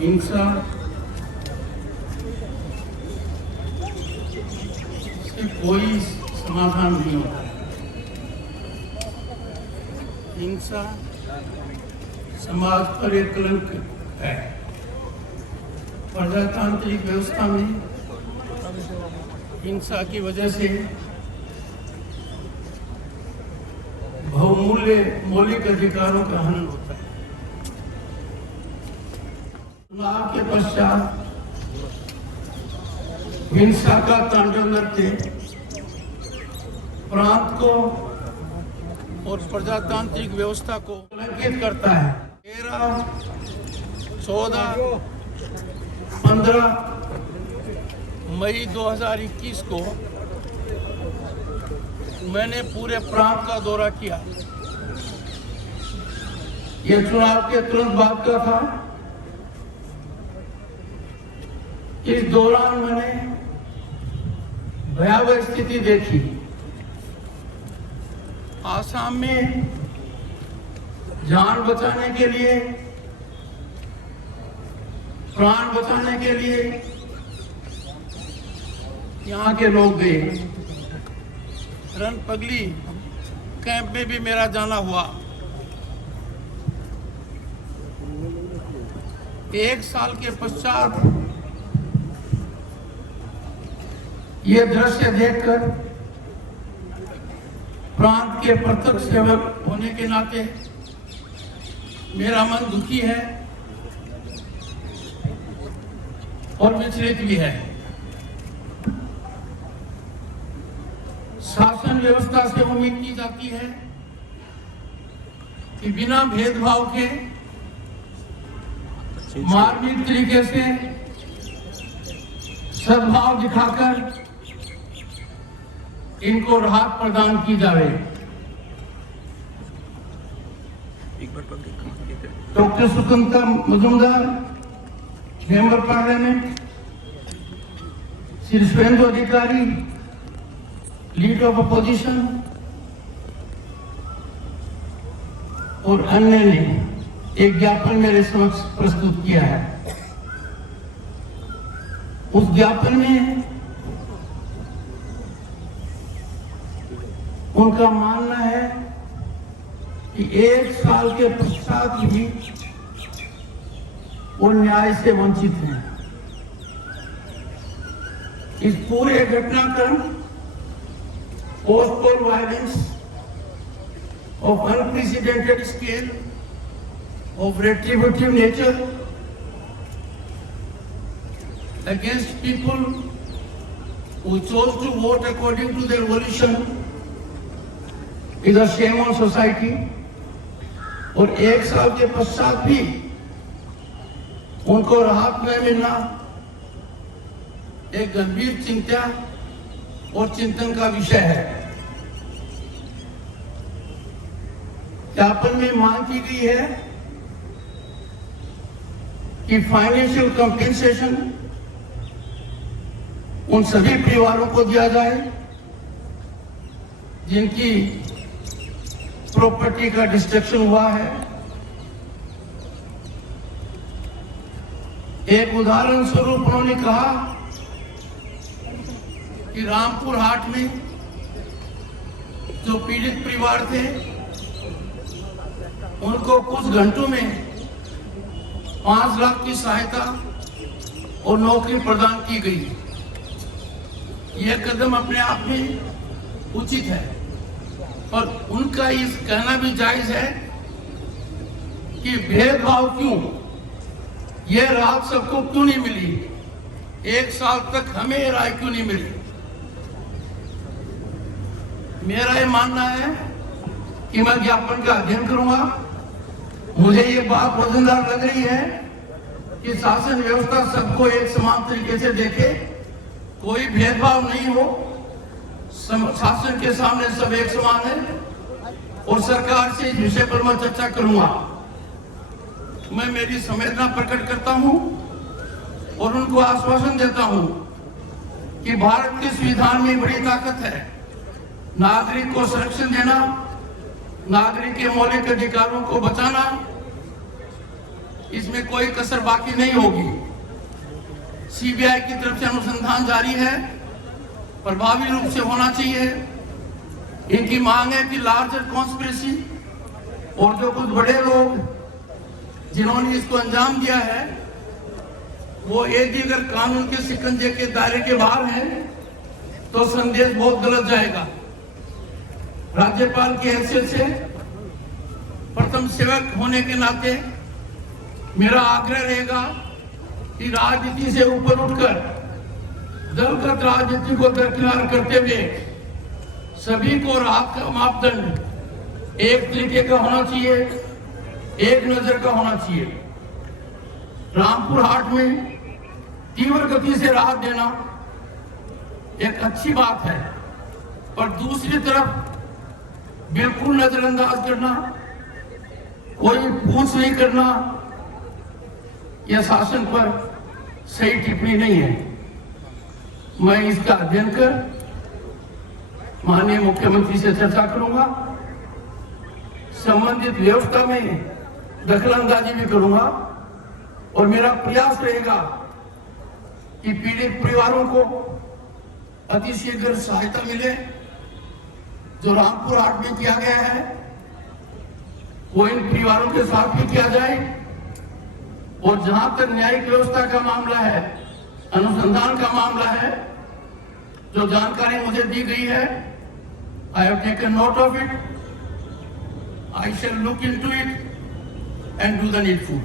हिंसा से कोई समाधान नहीं होता है। हिंसा समाज पर एक कलंक है। प्रजातांत्रिक व्यवस्था में हिंसा की वजह से बहुमूल्य मौलिक अधिकारों का हनन होता है। चुनाव के पश्चात हिंसा का तांडव नृत्य प्रांत को और प्रजातांत्रिक व्यवस्था को कलंकित करता है। 13, 14, 15 मई 2021 को मैंने पूरे प्रांत का दौरा किया। यह चुनाव के तुरंत बाद का था। इस दौरान मैंने भयावह स्थिति देखी। आसाम में जान बचाने के लिए, प्राण बचाने के लिए यहाँ के लोग गए। रणपगली कैंप में भी मेरा जाना हुआ। 1 साल के पश्चात ये दृश्य देखकर प्रांत के प्रत्यक्ष सेवक होने के नाते मेरा मन दुखी है और विचलित भी है। शासन व्यवस्था से उम्मीद की जाती है कि बिना भेदभाव के मार्मिक तरीके से सद्भाव दिखाकर इनको राहत प्रदान की जाए। डॉक्टर स्वतंत्रता मजूमदार, मेंबर पार्लियामेंट, श्री सुवेंदु अधिकारी, लीडर ऑफ अपोजिशन और अन्य ने एक ज्ञापन मेरे समक्ष प्रस्तुत किया है। उस ज्ञापन में उनका मानना है कि 1 साल के पश्चात भी वो न्याय से वंचित हैं। इस पूरे घटनाक्रम post-poll violence of unprecedented scale, of retributive nature against people who chose to vote according to their volition is a shame on society. और 1 साल के पश्चात भी उनको राहत न मिलना एक गंभीर चिंता और चिंतन का विषय है। ज्ञापन में मांग की गई है कि फाइनेंशियल कंपेंसेशन उन सभी परिवारों को दिया जाए जिनकी प्रॉपर्टी का डिस्ट्रक्शन हुआ है। एक उदाहरण स्वरूप उन्होंने कहा कि रामपुर हाट में जो पीड़ित परिवार थे उनको कुछ घंटों में 5 लाख की सहायता और नौकरी प्रदान की गई। यह कदम अपने आप में उचित है, पर उनका ये कहना भी जायज है कि भेदभाव क्यों, यह राहत सबको क्यों नहीं मिली, 1 साल तक हमें राय क्यों नहीं मिली। मेरा ये मानना है कि मैं ज्ञापन का अध्ययन करूंगा। मुझे ये बात वजनदार लग रही है कि शासन व्यवस्था सबको एक समान तरीके से देखे, कोई भेदभाव नहीं हो, शासन के सामने सब एक समान है और सरकार से इस विषय पर मैं चर्चा करूंगा। मैं मेरी संवेदना प्रकट करता हूं और उनको आश्वासन देता हूं कि भारत के संविधान में बड़ी ताकत है। नागरिक को संरक्षण देना, नागरिक के मौलिक अधिकारों को बचाना इसमें कोई कसर बाकी नहीं होगी। सीबीआई की तरफ से अनुसंधान जारी है, प्रभावी रूप से होना चाहिए। इनकी मांग है कि लार्जर कॉन्स्पिरेसी और जो कुछ बड़े लोग जिन्होंने इसको अंजाम दिया है वो यदि अगर कानून के शिकंजे के दायरे के बाहर हैं तो संदेश बहुत गलत जाएगा। राज्यपाल की हैसियत से प्रथम सेवक होने के नाते मेरा आग्रह रहेगा कि राजनीति से ऊपर उठकर दलगत राजनीति को दरकिनार करते हुए सभी को राहत का मापदंड एक तरीके का होना चाहिए, एक नजर का होना चाहिए। रामपुर हाट में तीव्र गति से राहत देना एक अच्छी बात है, पर दूसरी तरफ बिल्कुल नजरअंदाज करना, कोई पूछ नहीं करना, यह शासन पर सही टिप्पणी नहीं है। मैं इसका अध्ययन कर माननीय मुख्यमंत्री से चर्चा करूंगा, संबंधित व्यवस्था में दखलंदाजी भी करूंगा और मेरा प्रयास रहेगा कि पीड़ित परिवारों को अतिशीघ्र सहायता मिले। जो रामपुर हाट में किया गया है वो इन परिवारों के साथ भी किया जाए। और जहां तक न्यायिक व्यवस्था का मामला है, अनुसंधान का मामला है, जो जानकारी मुझे दी गई है, I have taken note of it. I shall look into it and do the needful.